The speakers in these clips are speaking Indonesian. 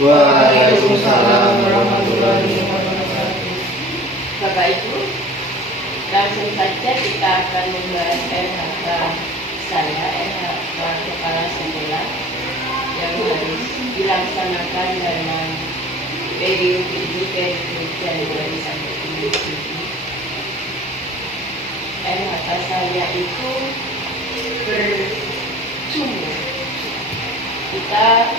Waalaikumsalam warahmatullahi wabarakatuh. Bapak Ibu, langsung saja kita akan membahas RHK saya, RHK Kepala Sekolah yang harus dilaksanakan dalam periode ini, periode Januari sampai Juni. RHK saya itu bersumber. Kita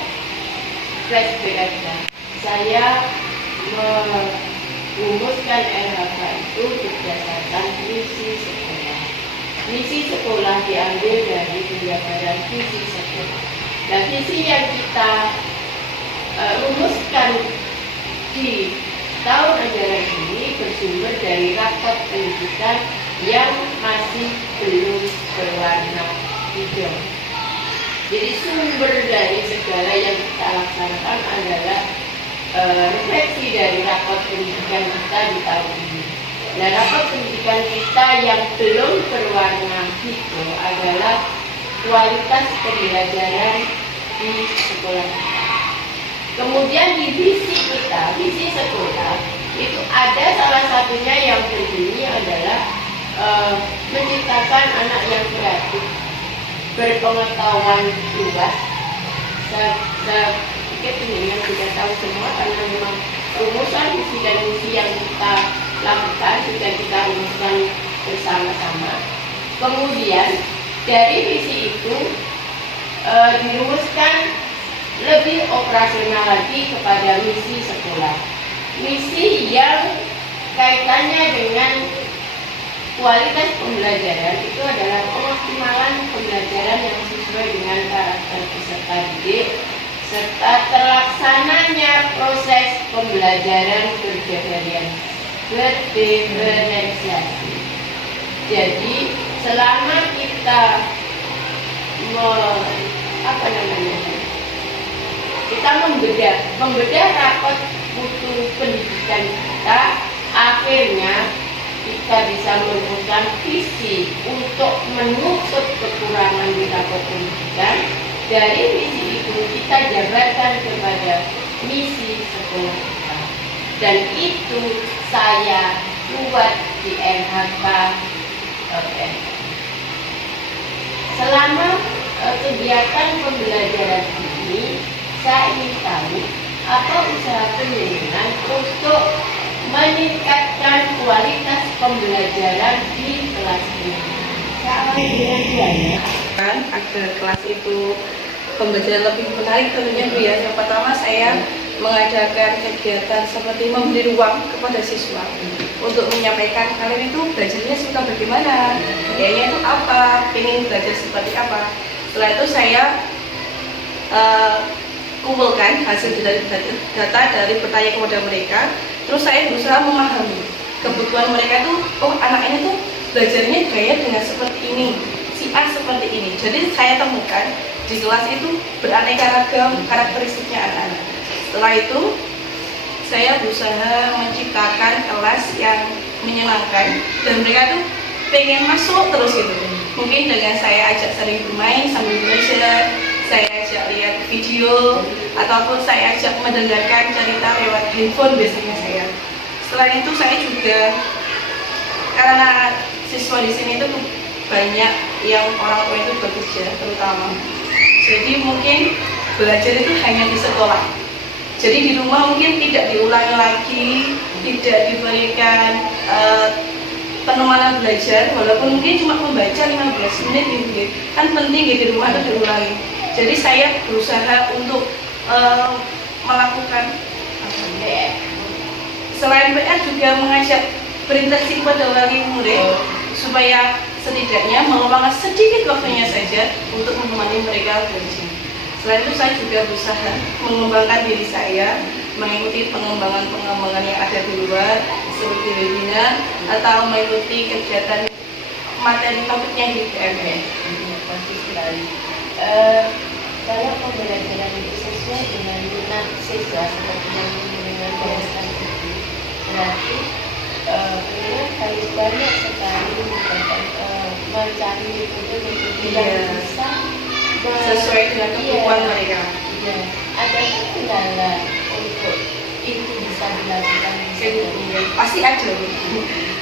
flashback aja. Saya merumuskan RHK itu berdasarkan misi sekolah. Misi sekolah diambil dari penjabaran visi sekolah. Dan visi yang kita rumuskan di tahun ajaran ini bersumber dari rapot pendidikan yang masih belum berwarna hijau. Jadi sumber dari segala yang kita laksanakan adalah refleksi dari rapot pendidikan kita di tahun ini. Nah, rapot pendidikan kita yang belum berwarna hijau adalah kualitas pembelajaran di sekolah kita. Kemudian di visi kita, visi sekolah, itu ada salah satunya yang berbunyi adalah menciptakan anak yang kreatif, berpengetahuan luas. Saya pikir ini yang kita tahu semua karena memang rumusan visi dan misi yang kita lakukan sudah kita rumuskan bersama-sama. Kemudian dari visi itu dirumuskan lebih operasional lagi kepada misi sekolah. Misi yang kaitannya dengan kualitas pembelajaran itu adalah pengoptimalan pembelajaran yang sesuai dengan karakter peserta didik serta terlaksananya proses pembelajaran berdiferensiasi. Jadi selama kita membedah rapot mutu pendidikan kita, akhirnya kita bisa merumuskan visi untuk menutup kekurangan di rapot pendidikan. Dari visi itu kita jabarkan kepada misi sekolah kita, dan itu saya buat di RHK. Selama kegiatan pembelajaran ini, saya ingin tahu apa usaha penjenengan untuk meningkatkan kualitas pembelajaran di kelas ini. Saya awali dengan duanya. Agar kelas itu pembelajaran lebih menarik tentunya Bu ya. Yang pertama saya mengadakan kegiatan seperti memberi ruang kepada siswa untuk menyampaikan kalian itu belajarnya suka bagaimana, gayanya itu apa, ingin belajar seperti apa. Setelah itu saya kumpulkan hasil dari data dari bertanya kepada mereka. Terus saya berusaha memahami kebutuhan mereka itu, oh anak ini tuh belajarnya gaya dengan seperti ini, si A seperti ini. Jadi saya temukan di kelas itu beraneka ragam karakteristiknya anak-anak. Setelah itu saya berusaha menciptakan kelas yang menyenangkan dan mereka tuh pengen masuk terus gitu. Mungkin dengan saya ajak sering bermain sambil belajar, saya ajak lihat video, ataupun saya ajak mendengarkan cerita lewat handphone biasanya saya. Selain itu saya juga, karena siswa di sini itu banyak yang orang tua itu bekerja terutama, jadi mungkin belajar itu hanya di sekolah. Jadi di rumah mungkin tidak diulangi lagi, tidak diberikan penemanan belajar, walaupun mungkin cuma membaca 15 menit gitu. Kan penting di rumah itu diulangi. Jadi saya berusaha untuk melakukan selain PR juga mengajak berinteraksi kepada wali murid supaya setidaknya meluangkan sedikit waktunya saja untuk menemani mereka belajar. Selain itu saya juga berusaha mengembangkan diri saya, mengikuti pengembangan yang ada di luar seperti webinar atau mengikuti kegiatan materi topiknya di PMN. Pasti sekali. Kalau pembelajaran itu sesuai dengan minat siswa seperti yang dengan berdasarkan itu, berarti beliau harus banyak sekali mencari metode yang bisa sesuai dengan kebutuhan mereka. Iya. ada kendala untuk itu bisa dilakukan di sini? Pasti ada.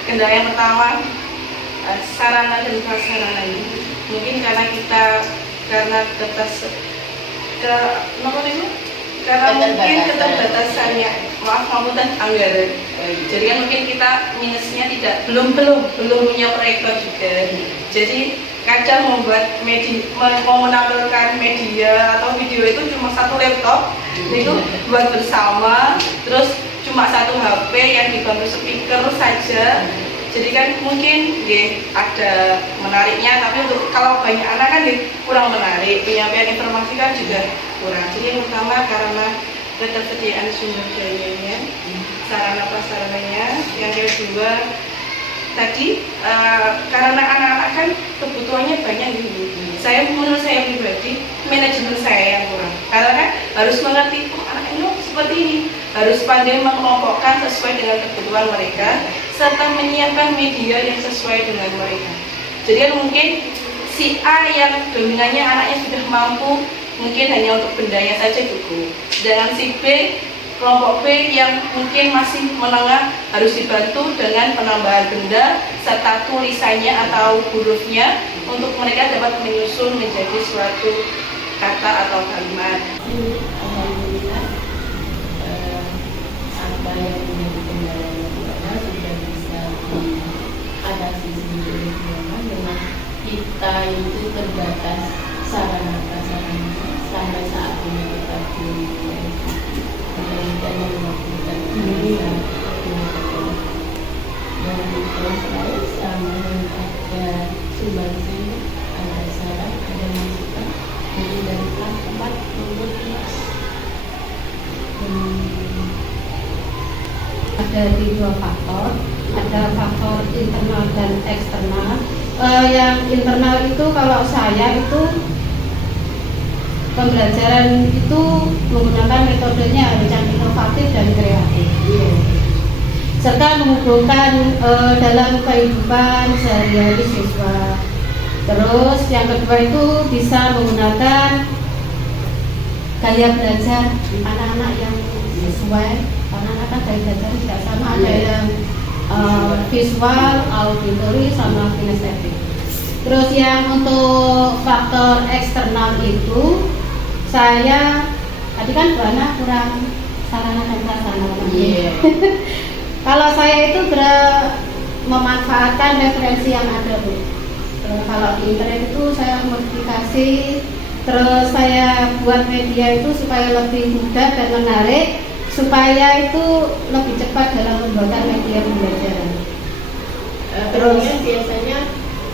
Kendala yang pertama, sarana dan prasarana ini. Mungkin karena mungkin keterbatasannya, dan anggaran. Jadi kan mungkin kita minusnya belum punya proyektor juga. Jadi kadang mau menampilkan media atau video itu cuma satu laptop, itu buat bersama, terus cuma satu HP yang dibantu speaker saja. Jadi kan mungkin ada menariknya, tapi untuk kalau banyak anak kan kurang menarik, penyampaian informasi kan juga kurang. Jadi yang utama karena ketersediaan sumber dayanya, sarana prasarananya. Yang kedua tadi karena anak-anak kan kebutuhannya banyak gitu. Menurut saya pribadi, manajemen saya yang kurang. Karena kan harus mengerti anak ini seperti ini, harus pandai mengelompokkan sesuai dengan kebutuhan mereka, serta menyiapkan media yang sesuai dengan mereka. Jadi kan mungkin si A yang dominannya anaknya sudah mampu, mungkin hanya untuk bendanya saja cukup. Dengan si B, kelompok B yang mungkin masih menengah harus dibantu dengan penambahan benda serta tulisannya atau hurufnya untuk mereka dapat menyusun menjadi suatu kata atau kalimat. Alhamdulillah, apa yang menjadi kendalanya Buana sudah bisa diatasi sendiri dengan kita itu terbatas sarana prasarana sampai saat ini kita belum dan melakukan bisa dan terus sama ada sumbangsi, ada saran, ada masukan dari tempat untuk kelas. Ada di dua faktor, ada faktor internal dan eksternal. Yang internal itu kalau saya itu pembelajaran itu menggunakan metodenya harus yang inovatif dan kreatif, serta menghubungkan dalam kehidupan sehari-hari siswa. Terus yang kedua itu bisa menggunakan gaya belajar anak-anak yang sesuai, karena anak-anak gaya belajar tidak sama, ada yang visual, auditory, sama kinestetik. Terus yang untuk faktor eksternal itu saya tadi kan Buana kurang sarana dan prasarana. Kalau saya itu memanfaatkan referensi yang ada, Bu. Kalau di internet itu saya modifikasi, terus saya buat media itu supaya lebih mudah dan menarik, supaya itu lebih cepat dalam pembuatan media pembelajaran. Terus biasanya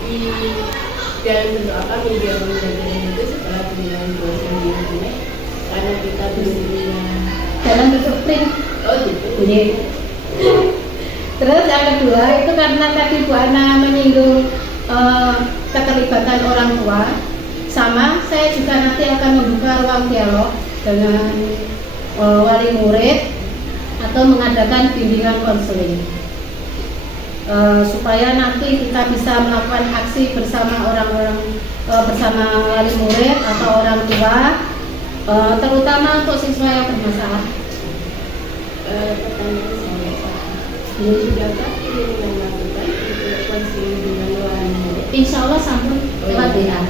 di dalam bentuk apa media pembelajaran itu setelah dengan dosen di internet, karena kita belum punya dalam bentuk print. Oh gitu. Terus yang kedua itu karena tadi Bu Ana menyinggung keterlibatan orang tua, sama saya juga nanti akan membuka ruang dialog dengan wali murid atau mengadakan bimbingan konseling. Supaya nanti kita bisa melakukan aksi bersama bersama wali murid atau orang tua, terutama untuk siswa yang bermasalah. Pertanyaan saya, sudahkah ini melakukan untuk konseling dengan wali murid? Insya Allah sampun lewat WA.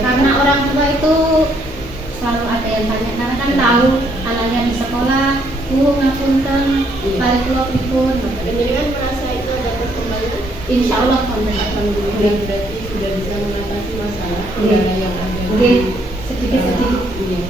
Karena orang tua itu selalu ada yang tanya, karena kan tahu anaknya di sekolah, Bu ngapunten, balik keluar pun. Ini kan merasa itu ada perkembangan. Insya Allah alhamdulillah, berarti sudah bisa mengatasi masalah yang ada. Sedikit-sedikit.